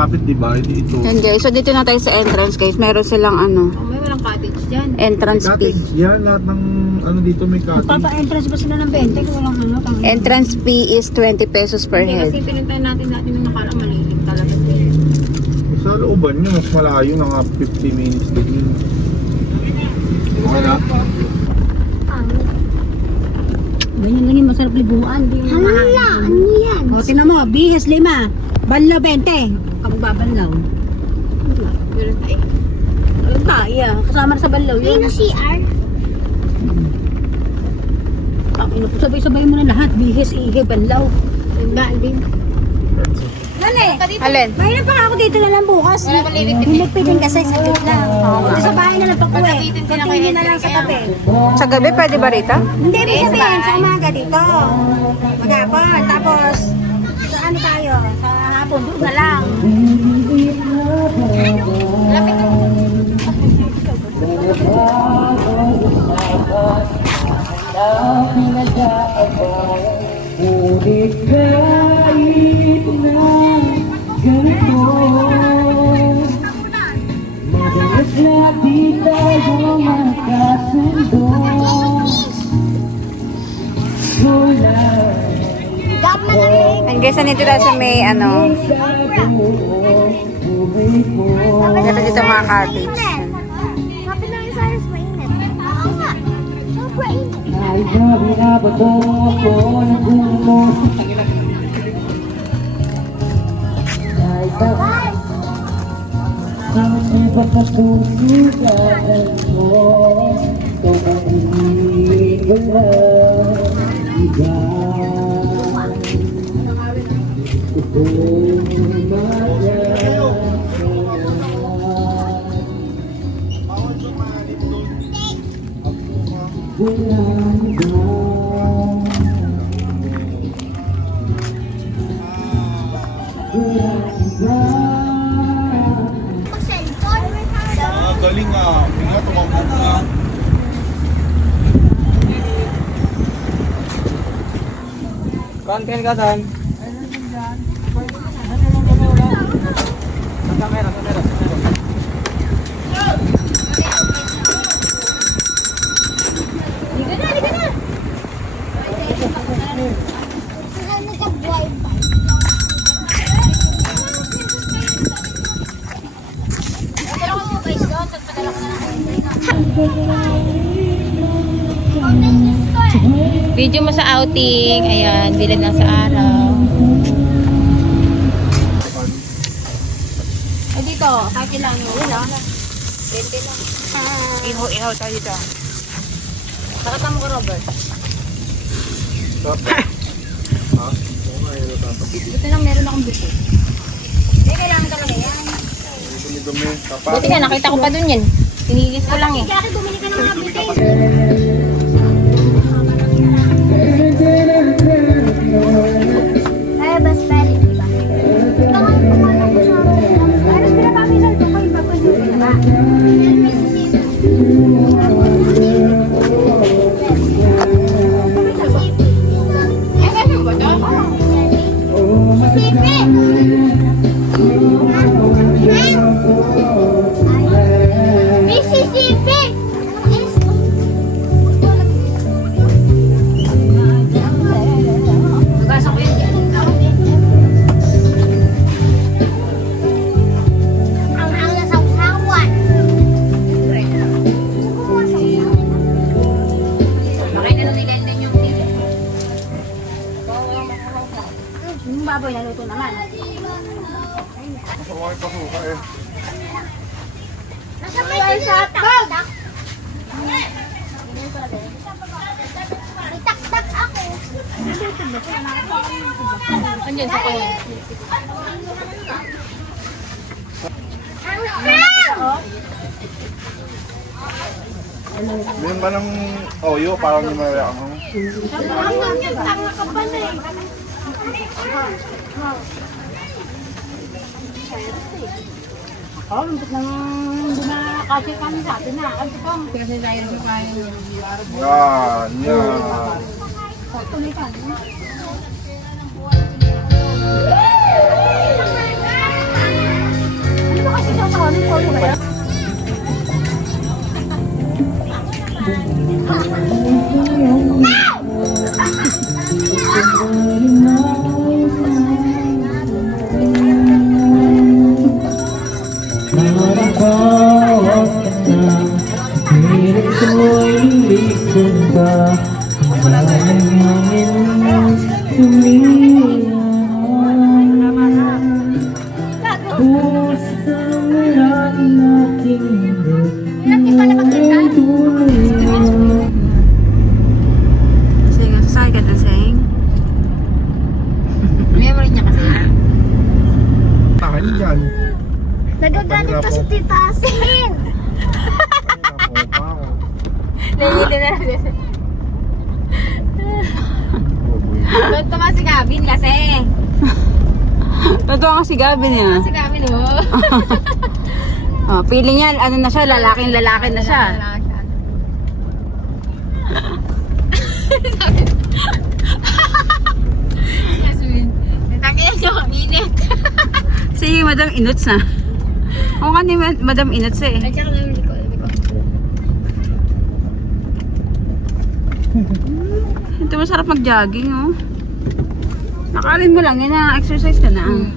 malapit, di ba? Ito. Hindi. So, dito na tayo sa entrance, guys. Meron silang ano, May walang cottage dyan. entrance fee. Cottage yan, lahat ng ano dito may cottage. Papa-entrance ba sila ng 20 kung walang ano? Entrance fee is 20 pesos per Hindi, head. kasi pinuntahan natin nung nakarang malilim talaga. Sa looban nyo, mas malayo na nga 50 minutes din. Okay na? Ganyan lang yung masarap liguan. Hala, ano yan? O, tinan mo, bihis 5. Banlaw 20. Kamugbabalaw. Meron tayo. Meron tayo. Kasama na sa banlaw yun. May CR. Sabay-sabay mo na lahat. Bihis, ihe, banlaw. Gandaan din. Alin? Mayroon pa ako dito na lang bukas. Hinagpitin kasi sa gate lang. Dito sa bahay na lang pag-uwi. Patingin na lang sa tabi. Sa gabi, pwede ba rito? Hindi, may sabihin sa umaga dito. Maghapon. Tapos, sa ano tayo? Sa hapon, doon na lang. Lapit na. Ngunit kahit na ganito, madalas lagi tayo magkasundo. Gap na lang. And guys, nandito tayo sa may ano, dito sa mga cottage. Sabi lang yung Cyrus, mainit. Oo nga. Sobra init. Kahit na binabato ako ng gulo, kahit na ang iba pa pusugalan mo, tumahimik ka lang, iba. Galing ah. Bigla tumakbo na. Kan ka dan? Kamera. Video mo sa outing. Ayan, bilad lang sa araw. O dito, kahit ilang yun. Yun lang. 20 lang. Ihaw tayo dito. Nakatama ko, Robert. Ha? Oo nga, yun dapat. Buti lang meron akong buti. Eh, kailangan talaga yan. Dumi-dumi. Kapag. Buti nga, nakita ko pa dun yan. Tinigis ko lang eh. Kaya bumili ka ng mga bitin. Ay, best friend, di ba? Tangan ko nga lang sa Cyrus, pinapamisal ko kayo ba? Pwede ko na ba? Ay, ganun ba ito? Mississippi! Mississippi! Nagasa ko yun dyan. Ang na sausawan. Bakit na nilend din yung tila? Yung baboy naluto naman. Masaway pa suka eh. Nasa may sa tak-tak. May tak-tak ako. Andiyan sa kayo. Ang sarap! Meron ba ng oyo parang yung may ako? Ang ganyan, tanga ka pa na eh. Oh, lumpit nang hindi na kasi kami sa atin na. Ano ito? Kasi tayo sa kaya niya. Yan. Tuloy ka. Parang bawat na hirap ko'y lisan ba Sayangin tumiyan Pusa lang nating Sing, sasakay ka na, Sing. Memory niya kasi. Tahan dyan. Nagagalit pa si Tita Asin. Ako pa ako. Nahihilo na lang kasi. Boboy. Tonto nga si Gavin kasi. Totoo nga si Gavin niya. Si Gavin oh. Oh, feeling niya, ano na siya, lalaking lalaki na siya. Natangin niyo, init. Si Madam Inuts na. Oo nga ni Madam Inuts eh. At saka namin ko. Ito masarap mag-jogging oh. Nakarin mo lang, yun na, exercise ka na.